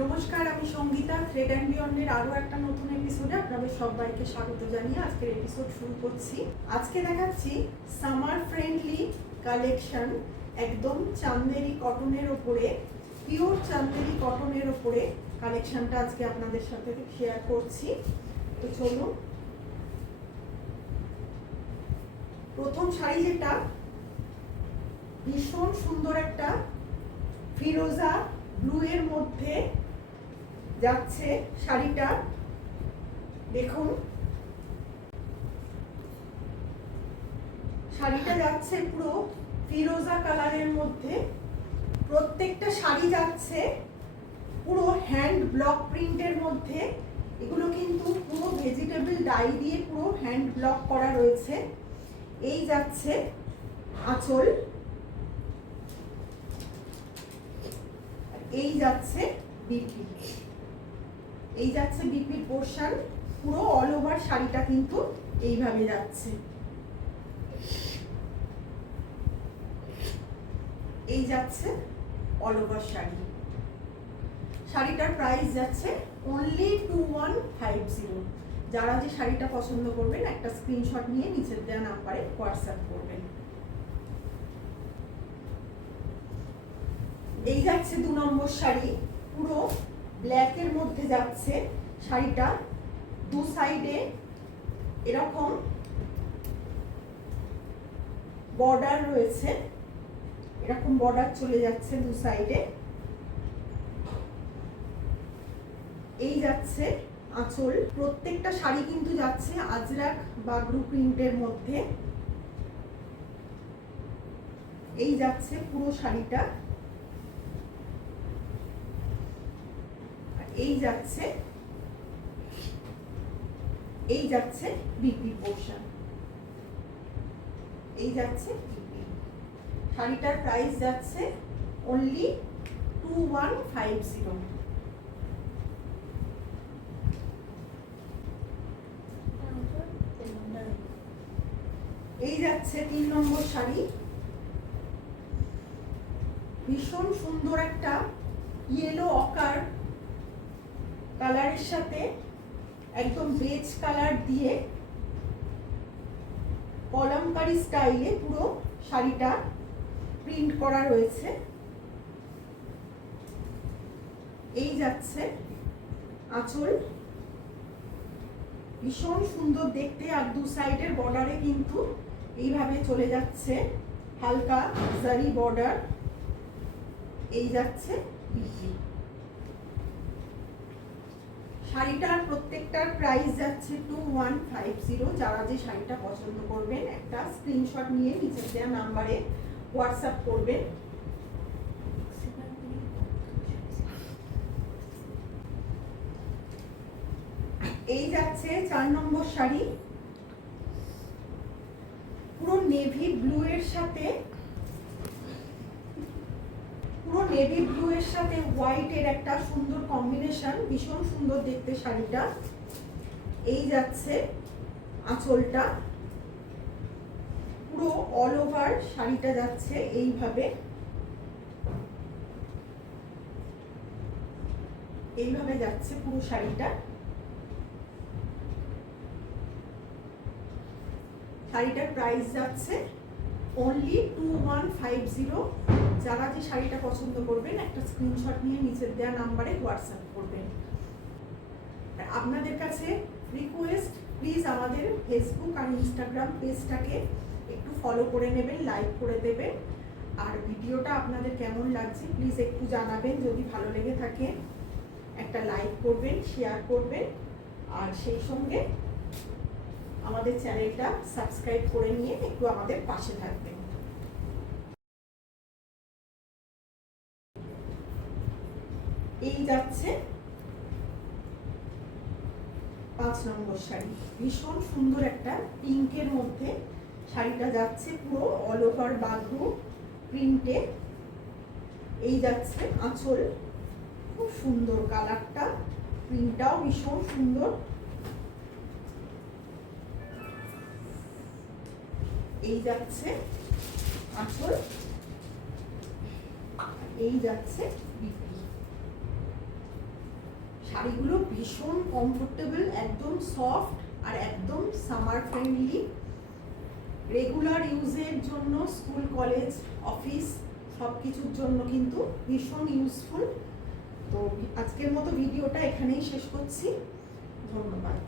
নমস্কার, আমি Sangeeta. Thread and বিয়ন্ডের আরও একটা নতুন এপিসোডে আপনাদের সবাইকে স্বাগত জানিয়ে আজকের এপিসোড শুরু করছি। আজকে দেখাচ্ছি সামার ফ্রেন্ডলি কালেকশন, একদম চান্দেরি কটনের ওপরে, পিওর চান্দেরি কটনের ওপরে কালেকশনটা আজকে আপনাদের সাথে শেয়ার করছি। তো চলুন, প্রথম শাড়ি যেটা ভীষণ সুন্দর একটা ফিরোজা ব্লু এর মধ্যে যাচ্ছে শাড়িটা। দেখুন, শাড়িটা যাচ্ছে পুরো ফিরোজা কালারের মধ্যে। প্রত্যেকটা শাড়ি যাচ্ছে পুরো হ্যান্ড ব্লক প্রিন্টের মধ্যে। এগুলো কিন্তু পুরো ভেজিটেবল ডাই দিয়ে পুরো হ্যান্ড ব্লক করা রয়েছে। এই যাচ্ছে আঁচল, এই যাচ্ছে বিপি, এই যাচ্ছে বিপির পোর্শন। পুরো অল ওভার শাড়িটা কিন্তু এইভাবে যাচ্ছে। এই যাচ্ছে অল ওভার শাড়ি। শাড়িটার প্রাইস যাচ্ছে অনলি 2150। যারা যে শাড়িটা পছন্দ করবেন একটা স্ক্রিনশট নিয়ে নিচের দেওয়া নাম্বারে হোয়াটসঅ্যাপ করবেন। এই যাচ্ছে 2 নম্বর শাড়ি, পুরো ব্ল্যাকের মধ্যে যাচ্ছে শাড়িটা। দু সাইডে এরকম বর্ডার রয়েছে, এরকম বর্ডার চলে যাচ্ছে দু সাইডে। এই যাচ্ছে আঁচল। প্রত্যেকটা শাড়ি কিন্তু যাচ্ছে আজরাক বা ব্লু প্রিন্টের মধ্যে। এই যাচ্ছে পুরো শাড়িটা। এই যাচ্ছে বিপি পোর্শন, এই যাচ্ছে বিপি। শাড়িটার প্রাইস যাচ্ছে অনলি 2150। এই যাচ্ছে 3 নম্বর শাড়ি, ভীষণ সুন্দর একটা ইয়েলো অকার কালারের সাথে একদম বেজ কালার দিয়ে কলমকারি স্টাইলে পুরো শাড়িটা প্রিন্ট করা রয়েছে। এই যাচ্ছে আঁচল, ভীষণ সুন্দর দেখতে। আর দু সাইডের বর্ডারে কিন্তু এইভাবে চলে যাচ্ছে হালকা জারি বর্ডার। এই যাচ্ছে বিপি। শাড়িটার প্রত্যেকটার প্রাইস যাচ্ছে 2150। যারা যে শাড়িটা পছন্দ করবেন একটা স্ক্রিনশট নিয়ে নিচের দেওয়া নাম্বারে হোয়াটসঅ্যাপ করবেন। এই যাচ্ছে 4 নম্বর শাড়ি, পুরো নেভি ব্লু এর সাথে, পুরো নেভি ব্লু এর সাথে হোয়াইট এর একটা সুন্দর কম্বিনেশন, ভীষণ সুন্দর দেখতে শাড়িটা। এই যাচ্ছে আঁচলটা, পুরো অল ওভার শাড়িটা যাচ্ছে এইভাবে, এইভাবে যাচ্ছে পুরো শাড়িটা। শাড়িটার প্রাইস যাচ্ছে অনলি 2150। যারা যে শাড়িটা পছন্দ করবেন একটা স্ক্রিনশট নিয়ে নিচের দেওয়া নাম্বারে হোয়াটসঅ্যাপ করবেন। আপনাদের কাছে রিকোয়েস্ট, প্লিজ আমাদের ফেসবুক আর ইনস্টাগ্রাম পেজটাকে একটু ফলো করে নেবেন, লাইক করে দেবেন। আর ভিডিওটা আপনাদের কেমন লাগছে প্লিজ একটু জানাবেন। যদি ভালো লেগে থাকে একটা লাইক করবেন, শেয়ার করবেন, আর সেই সঙ্গে আমাদের চ্যানেলটা সাবস্ক্রাইব করে নিয়ে একটু আমাদের পাশে থাকবেন। এই যাচ্ছে 5 নম্বর শাড়ি, ভীষণ সুন্দর একটা পিঙ্কের মধ্যে শাড়িটা যাচ্ছে পুরো অল ওভার বাঘু প্রিন্টে। এই যাচ্ছে আঁচল, খুব সুন্দর কালারটা, প্রিন্টটাও ভীষণ সুন্দর। এই যাচ্ছে আঁচল, এই যাচ্ছে বিপি। শাড়িগুলো ভীষণ কমফোর্টেবল, একদম সফট আর একদম সামার ফ্রেন্ডলি। রেগুলার ইউজের জন্য স্কুল, কলেজ, অফিস সব কিছুর জন্য কিন্তু ভীষণ ইউজফুল। তো আজকের মতো ভিডিওটা এখানেই শেষ করছি। ধন্যবাদ।